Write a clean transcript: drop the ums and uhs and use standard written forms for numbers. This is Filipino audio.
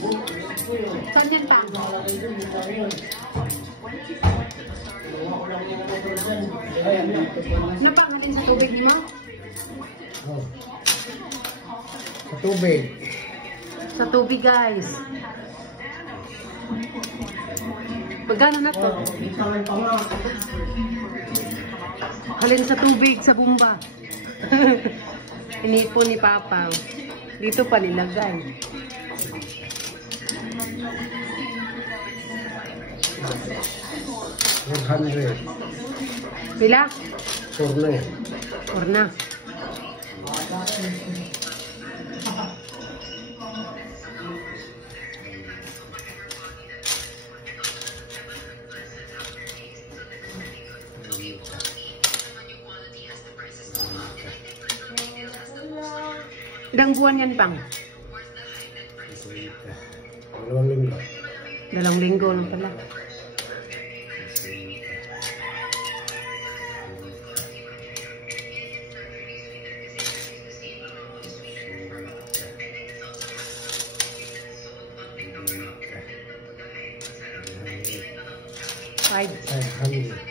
Saan yan pa? Napangalin sa tubig mo? Oh. Sa tubig. Sa tubig, guys. Magkano na to? Halin sa tubig, sa bumba. Inipon ni Papa. Dito pa nilagay. Pila? 4 na. 4 na. Ilang buwan yan, Pang? 2 linggo. 2 linggo lang pala. Five. 500.